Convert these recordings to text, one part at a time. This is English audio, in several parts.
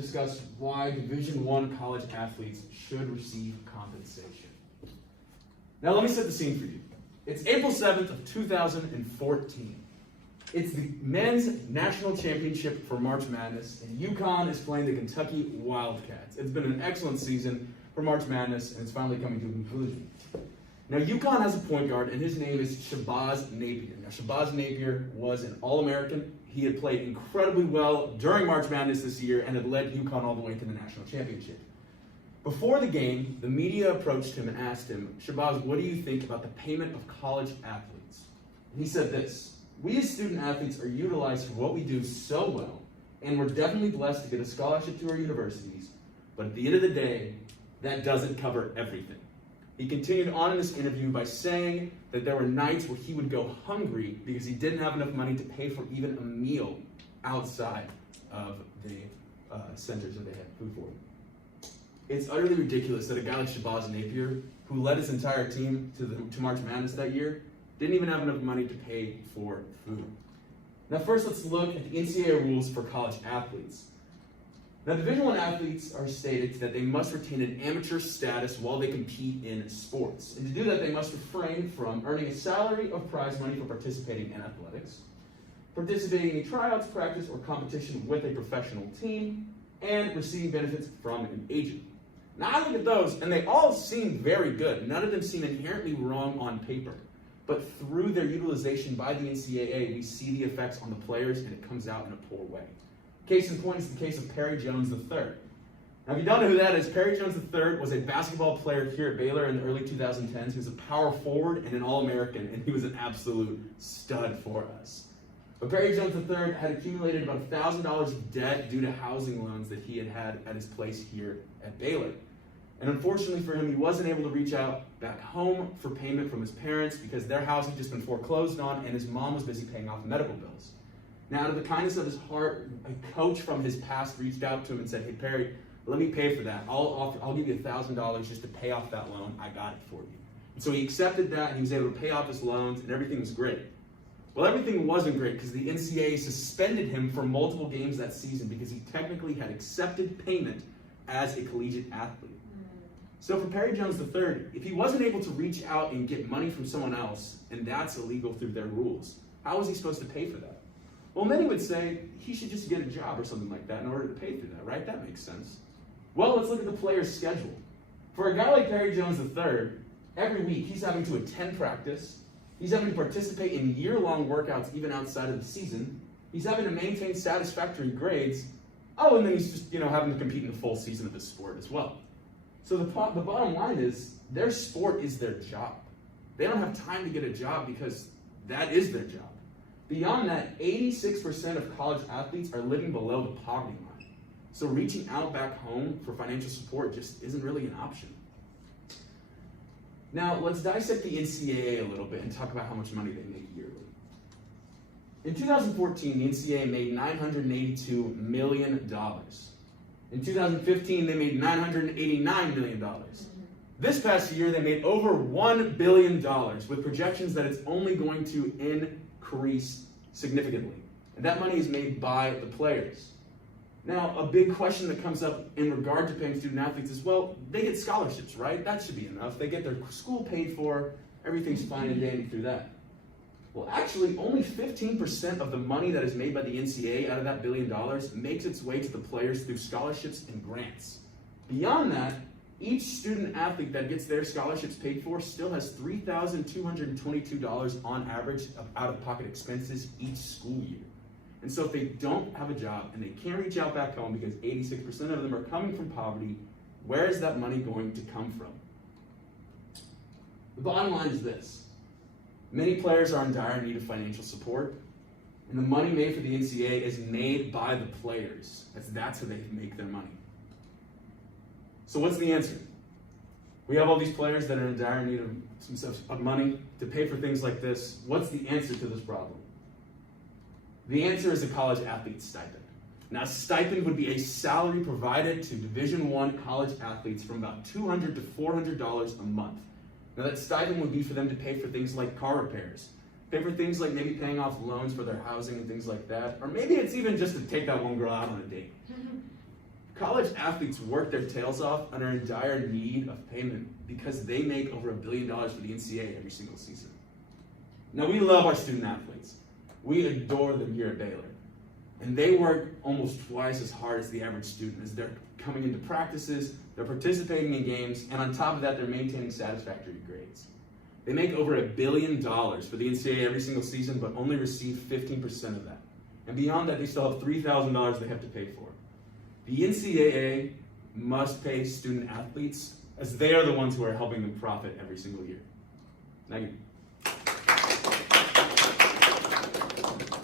discuss why Division I college athletes should receive compensation. Now let me set the scene for you. It's April 7th of 2014. It's the men's national championship for March Madness, and UConn is playing the Kentucky Wildcats. It's been an excellent season for March Madness, and it's finally coming to a conclusion. Now, UConn has a point guard, and his name is Shabazz Napier. Now, Shabazz Napier was an All-American. He had played incredibly well during March Madness this year and had led UConn all the way to the national championship. Before the game, the media approached him and asked him, Shabazz, what do you think about the payment of college athletes? And he said this: we as student athletes are utilized for what we do so well, and we're definitely blessed to get a scholarship to our universities, but at the end of the day, that doesn't cover everything. He continued on in this interview by saying that there were nights where he would go hungry because he didn't have enough money to pay for even a meal outside of the centers that they had food for. It's utterly ridiculous that a guy like Shabazz Napier, who led his entire team to March Madness that year, didn't even have enough money to pay for food. Now first, let's look at the NCAA rules for college athletes. Now, Division I athletes are stated that they must retain an amateur status while they compete in sports. And to do that, they must refrain from earning a salary of prize money for participating in athletics, participating in tryouts, practice, or competition with a professional team, and receiving benefits from an agent. Now, I look at those, and they all seem very good. None of them seem inherently wrong on paper. But through their utilization by the NCAA, we see the effects on the players, and it comes out in a poor way. Case in point is the case of Perry Jones III. Now, if you don't know who that is, Perry Jones III was a basketball player here at Baylor in the early 2010s. He was a power forward and an All-American, and he was an absolute stud for us. But Perry Jones III had accumulated about $1,000 of debt due to housing loans that he had at his place here at Baylor. And unfortunately for him, he wasn't able to reach out back home for payment from his parents because their house had just been foreclosed on, and his mom was busy paying off medical bills. Now, out of the kindness of his heart, a coach from his past reached out to him and said, hey, Perry, let me pay for that. I'll give you $1,000 just to pay off that loan. I got it for you. And so he accepted that, and he was able to pay off his loans, and everything was great. Well, everything wasn't great because the NCAA suspended him for multiple games that season because he technically had accepted payment as a collegiate athlete. So for Perry Jones III, if he wasn't able to reach out and get money from someone else, and that's illegal through their rules, how was he supposed to pay for that? Well, many would say he should just get a job or something like that in order to pay for that, right? That makes sense. Well, let's look at the player's schedule. For a guy like Perry Jones III, every week he's having to attend practice, he's having to participate in year-long workouts even outside of the season, he's having to maintain satisfactory grades, and then he's just having to compete in the full season of his sport as well. So the bottom line is, their sport is their job. They don't have time to get a job because that is their job. Beyond that, 86% of college athletes are living below the poverty line. So reaching out back home for financial support just isn't really an option. Now, let's dissect the NCAA a little bit and talk about how much money they make yearly. In 2014, the NCAA made $982 million. In 2015, they made $989 million. This past year, they made over $1 billion, with projections that it's only going to increase significantly. And that money is made by the players. Now, a big question that comes up in regard to paying student athletes is, well, they get scholarships, right? That should be enough. They get their school paid for. Everything's fine and dandy through that. Well, actually, only 15% of the money that is made by the NCAA out of that $1 billion makes its way to the players through scholarships and grants. Beyond that, each student athlete that gets their scholarships paid for still has $3,222 on average of out-of-pocket expenses each school year. And so if they don't have a job and they can't reach out back home because 86% of them are coming from poverty, where is that money going to come from? The bottom line is this. Many players are in dire need of financial support, and the money made for the NCAA is made by the players. That's how they make their money. So what's the answer? We have all these players that are in dire need of money to pay for things like this. What's the answer to this problem? The answer is a college athlete stipend. Now, stipend would be a salary provided to Division I college athletes from about $200 to $400 a month. Now, that stipend would be for them to pay for things like car repairs, pay for things like maybe paying off loans for their housing and things like that, or maybe it's even just to take that one girl out on a date. College athletes work their tails off and are in dire need of payment because they make over $1 billion for the NCAA every single season. Now, we love our student athletes. We adore them here at Baylor. And they work almost twice as hard as the average student as they're coming into practices, they're participating in games, and on top of that, they're maintaining satisfactory grades. They make over $1 billion for the NCAA every single season, but only receive 15% of that. And beyond that, they still have $3,000 they have to pay for. The NCAA must pay student athletes as they are the ones who are helping them profit every single year. Thank you.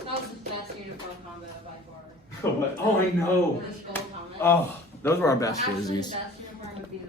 That was the best uniform combo by far. What? Oh, I know. Those gold helmets. Oh, those were our best Actually, jerseys. the best uniform would be the